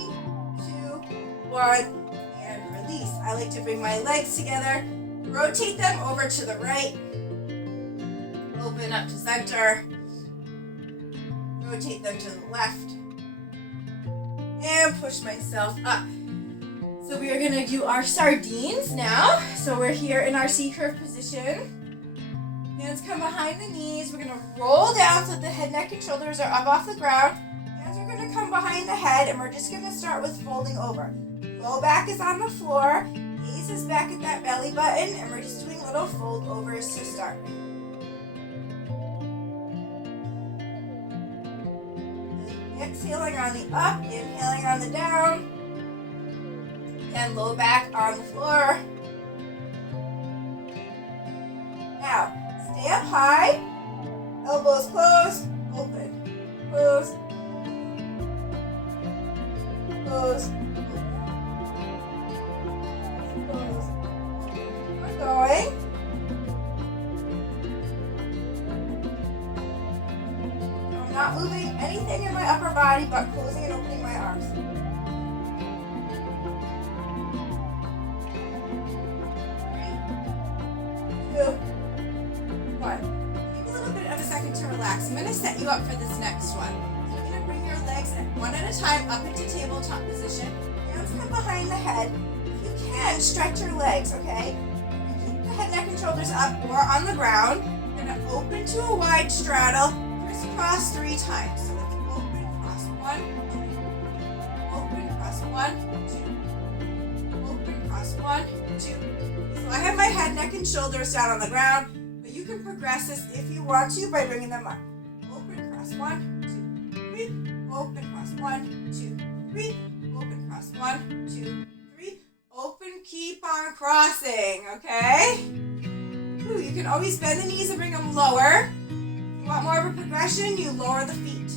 2, 1, and release. I like to bring my legs together, rotate them over to the right, open up to center, rotate them to the left, and push myself up. So we are going to do our sardines now. So we're here in our C-curve position. Hands come behind the knees. We're going to roll down so that the head, neck, and shoulders are up off the ground. Hands are going to come behind the head, and we're just going to start with folding over. Low back is on the floor. Gaze is back at that belly button, and we're just doing little fold overs to start. Exhaling on the up, inhaling on the down. And low back on the floor. Now, stay up high. Elbows closed, open, close, close, close. We're going. I'm not moving anything in my upper body but closing and opening my arms. 2, 1. Take a little bit of a second to relax. I'm going to set you up for this next one. So you're going to bring your legs one at a time up into tabletop position. Hands come behind the head. If you can, stretch your legs, okay? Keep the head, neck, and shoulders up or on the ground. You're going to open to a wide straddle. Crisscross 3 times. So it's open, cross 1, 2. Open, cross 1, 2. Open, cross 1, 2. So I have my head, neck, and shoulders down on the ground, but you can progress this if you want to by bringing them up. Open, cross 1, 2, 3. Open, cross 1, 2, 3. Open, cross 1, 2, 3. Open, keep on crossing, okay? Ooh, you can always bend the knees and bring them lower. If you want more of a progression, you lower the feet.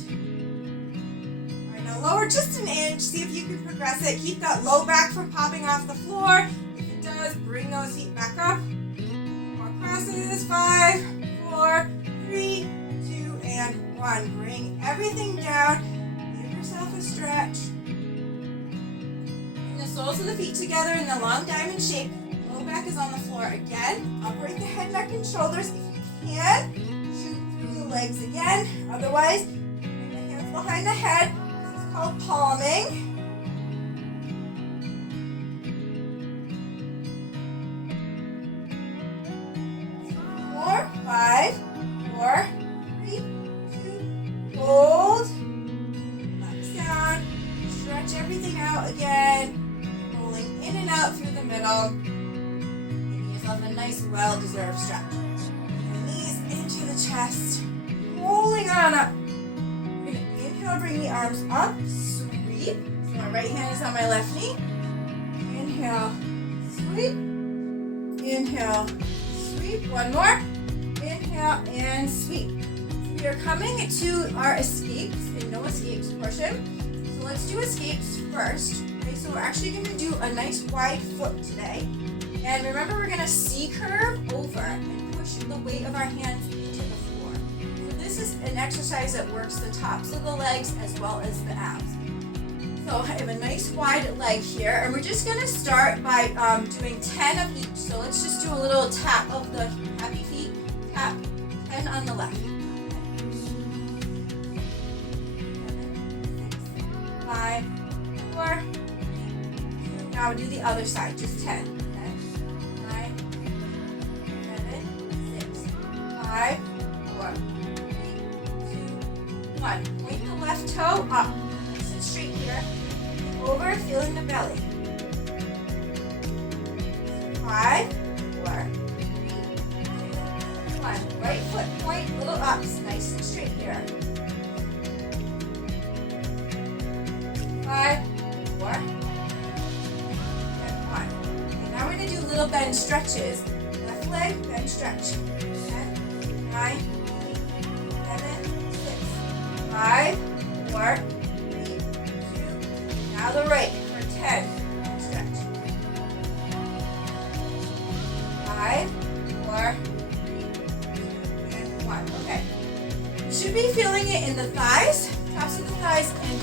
All right, now lower just an inch. See if you can progress it. Keep that low back from popping off the floor. Does bring those feet back up. More crosses. 5, 4, 3, 2, and 1. Bring everything down. Give yourself a stretch. Bring the soles of the feet together in the long diamond shape. Low back is on the floor again. Upright the head, neck, and shoulders. If you can, shoot legs again. Otherwise, bring the hands behind the head. This is called palming. 5, 4, 3, 2, hold. Relax down. Stretch everything out again. Rolling in and out through the middle. Giving yourself a nice, well-deserved stretch. And knees into the chest. Rolling on up. You're going to inhale, bring the arms up. Sweep. So my right hand is on my left knee. Inhale, sweep. Inhale, sweep. One more. Inhale and sweep. So we are coming to our escapes and no escapes portion. So let's do escapes first. Okay, so we're actually going to do a nice wide foot today. And remember, we're going to C-curve over and push the weight of our hands into the floor. So this is an exercise that works the tops of the legs as well as the abs. So I have a nice wide leg here, and we're just going to start by doing 10 of each. So let's just do a little tap of the happy feet. Tap 10 on the left. 5, 4, 2. Now we'll do the other side, just 10. 9, 7, 6, 5, 4, 3, 2, 1. Point the left toe up. Sit straight here. Over, feeling the belly. 5, 4, 1. Right foot point, little ups, nice and straight here. 5, 4, and 1. Okay, now we're going to do little bend stretches. Left leg, bend stretch. 10, 9, 8, 7, 6, 5, 4, 3, 2. Now the right for 10, bend stretch. 5, 4, okay. You should be feeling it in the thighs, tops of the thighs, and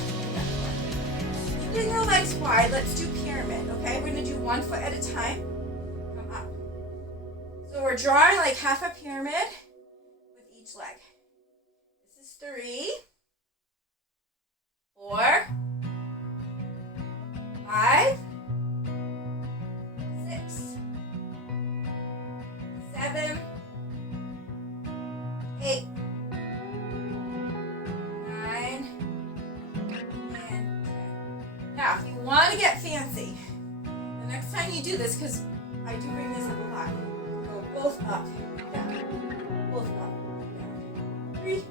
keeping the legs wide. Let's do pyramid, okay? We're going to do one foot at a time. Come up. So we're drawing like half a pyramid with each leg. This is 3, 4, 5, 6, 7, 8, 9, and 10. Now, if you want to get fancy, the next time you do this, because I do bring this up a lot, go both up, down, both up, down. 3, 2,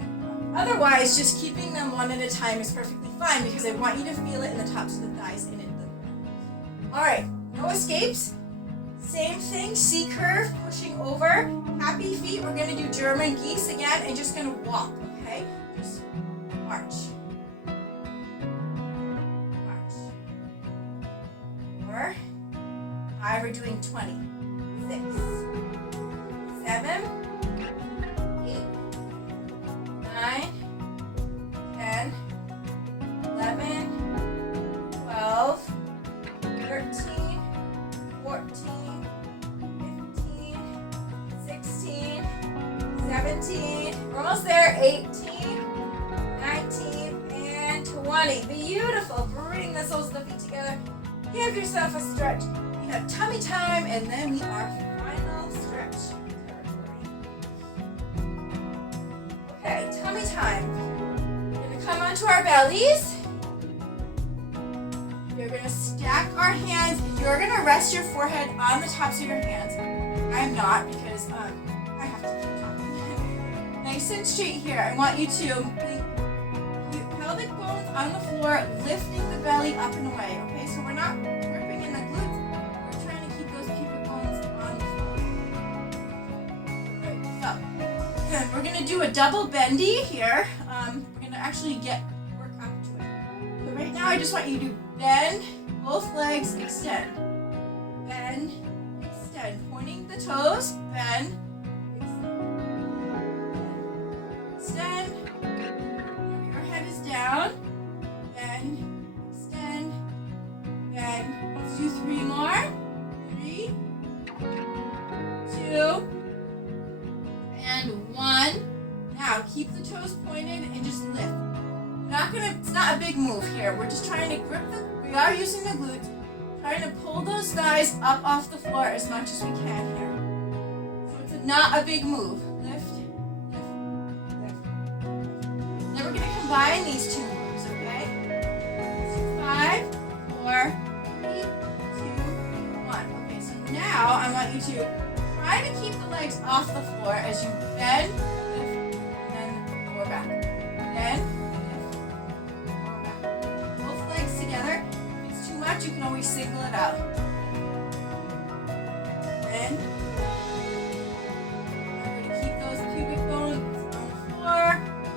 and 1. Otherwise, just keeping them one at a time is perfectly fine because I want you to feel it in the tops of the thighs and in the ground. All right, no escapes. Same thing, C-curve, pushing over. Happy feet, we're going to do German geese again and just going to walk, okay? Just march. March. 4, 5, we're doing 20. 6, 7, 8, 9, 10, 11, 12, 13, 14, 15, 16, 17, we're almost there, 18, 19, and 20. Beautiful. Bring the soles of the feet together. Give yourself a stretch. We have tummy time, and then we are final stretch territory. Okay, tummy time. We're going to come onto our bellies. You're going to stack our hands. You're going to rest your forehead on the tops of your hands. I'm not because I have to keep talking. Nice and straight here. I want you to think pelvic bones on the floor, lifting the belly up and away. Okay, so we're not gripping in the glutes. We're trying to keep those pubic bones on the floor. Right, so good. We're going to do a double bendy here. We're going to actually work up to it. So right now I just want you to bend, both legs, extend. Bend, extend. Pointing the toes, bend, extend. Your head is down. Bend, extend, bend. Let's do 3 more. 3, 2, 1. Now keep the toes pointed and just lift. It's not a big move here. We're just trying to we are using the glutes, trying to pull those thighs up off the floor as much as we can here. So it's not a big move. Lift, lift, lift. Then we're going to combine these two moves, okay? So 5, 4, 3, 2, 1. Okay, so now I want you to try to keep the legs off the floor as you bend, lift, and then lower back. Bend, you can always single it out. And we're going to keep those pubic bones on the floor,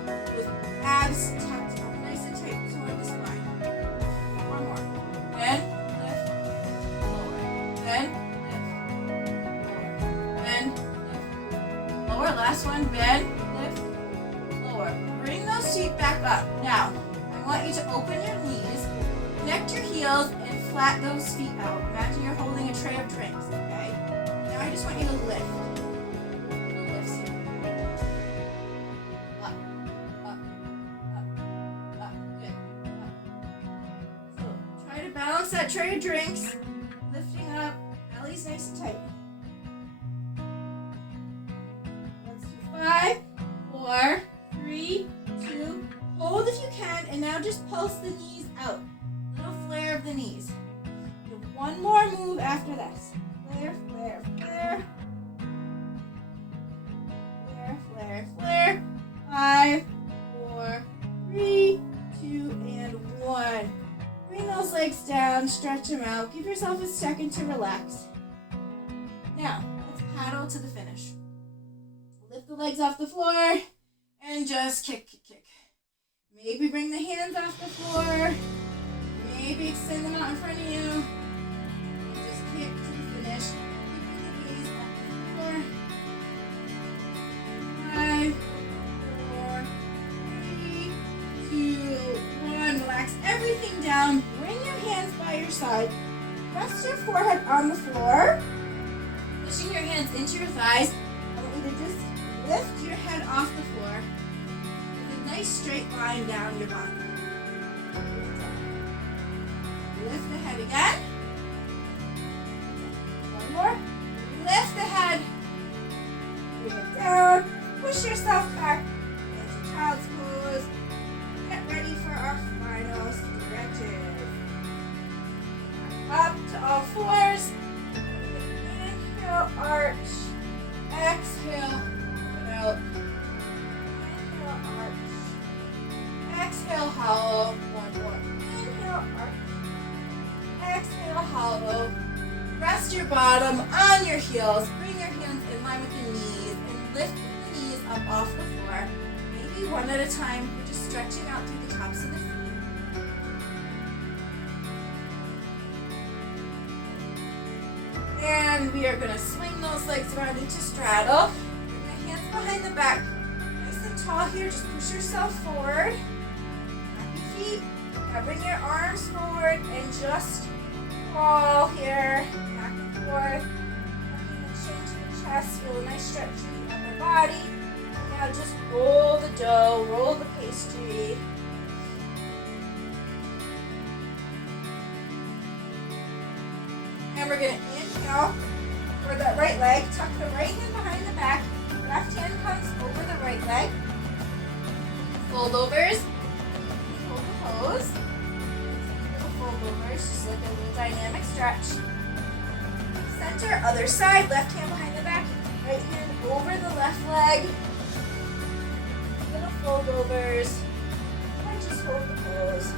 those abs tucked up nice and tight toward the spine. One more. Bend, lift, lower. Bend, lift, lower. Bend, lift, lower. Last one. Bend, lift, lower. Bring those feet back up. Now, I want you to open your knees, connect your heels, flat those feet out. Imagine you're holding a tray of drinks, okay? Now I just want you to lift. Lift. Up, up, up, up. Good. Up. So try to balance that tray of drinks. Lifting up. Belly's nice and tight. Let's do 5, 4, 3, 2. Hold if you can, and now just pulse the knees out. Little flare of the knees. One more move after this. Flare, flare, flare. Flare, flare, flare. 5, 4, 3, 2, and 1. Bring those legs down, stretch them out. Give yourself a second to relax. Now, let's paddle to the finish. Lift the legs off the floor and just kick, kick, kick. Maybe bring the hands off the floor. Maybe extend them out in front of you. Kick to the finish. Keeping the gaze at the floor. 5, 4, 3, 2, 1. Relax everything down. Bring your hands by your side. Rest your forehead on the floor. Pushing your hands into your thighs. I want you to just lift your head off the floor with a nice straight line down your body. Lift the head again. More. Lift the head. Bring it down. Push yourself back into child's pose. Get ready for our final stretches. Up to all fours. Inhale, arch. Exhale, put out. Inhale, arch. Exhale, hollow. One more. Inhale, arch. Exhale, hollow. Rest your bottom on your heels. Bring your hands in line with your knees and lift the knees up off the floor. Maybe one at a time. We're just stretching out through the tops of the feet. And we are going to swing those legs around into straddle. Bring the hands behind the back. Nice and tall here. Just push yourself forward. Happy feet. Now bring your arms forward and just crawl here. Back and forth. Tucking the chin to the chest. Feel a nice stretch in the upper body. And now just roll the dough. Roll the pastry. And we're going to inhale for that right leg. Tuck the right hand behind the back. Left hand comes over the right leg. Fold overs. Hold the pose. Little fold overs, just like a little dynamic stretch. Center, other side. Left hand behind the back. Right hand over the left leg. Little fold overs. And just hold the pose.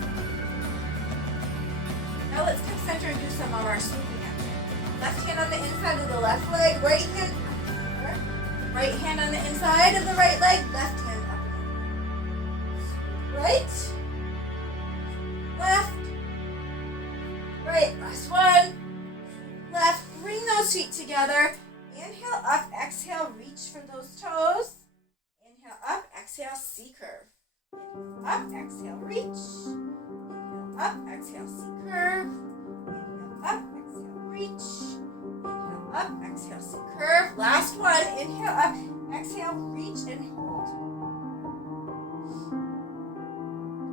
Now let's come center and do some of our sweeping action. Left hand on the inside of the left leg, right hand up and over. Right hand on the inside of the right leg, left hand up and over. Right, left, right, last one, left. Bring those feet together. Inhale up, exhale, reach for those toes. Inhale up, exhale, C curve. Inhale up, exhale, reach. Inhale up, exhale, C curve. Inhale up, exhale, reach. Inhale up, exhale, C curve. Last one. Inhale up, Exhale, reach and hold.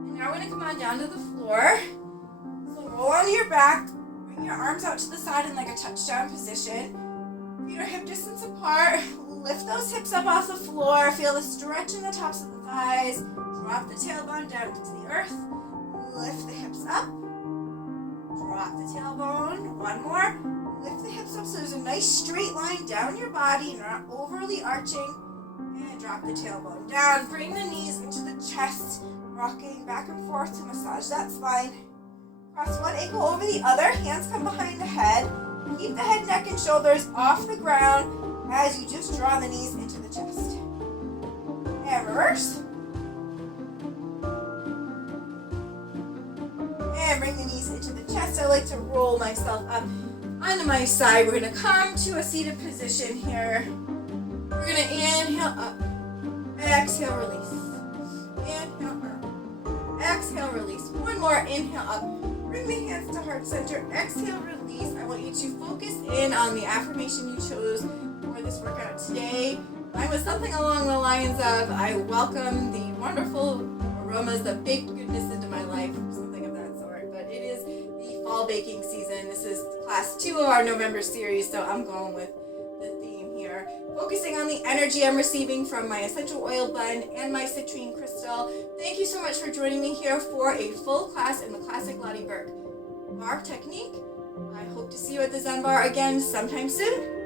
And now we're going to come on down to the floor. So roll onto your back. Bring your arms out to the side in like a touchdown position. Feet are hip distance apart. Lift those hips up off the floor. Feel the stretch in the tops of the thighs. Drop the tailbone down to the earth. Lift the hips up. Drop the tailbone. One more. Lift the hips up so there's a nice straight line down your body, not overly arching. And drop the tailbone down. Bring the knees into the chest, rocking back and forth to massage that spine. Cross one ankle over the other. Hands come behind the head. Keep the head, neck, and shoulders off the ground as you just draw the knees into the chest. And reverse. And bring the knees into the chest. I like to roll myself up onto my side. We're going to come to a seated position here. We're going to inhale up. Exhale, release. Inhale up. Exhale, release. One more. Inhale up. Bring the hands to heart center. Exhale, release. I want you to focus in on the affirmation you chose for this workout today. Mine was something along the lines of, I welcome the wonderful aromas, the baked goodness into my life, something of that sort. But it is the fall baking season. This is class 2 of our November series, so I'm going with the theme here. Focusing on the energy I'm receiving from my essential oil blend and my citrine crystal. Thank you so much for joining me here for a full class in the classic Lotte Berk barre technique. I hope to see you at the Zen bar again sometime soon.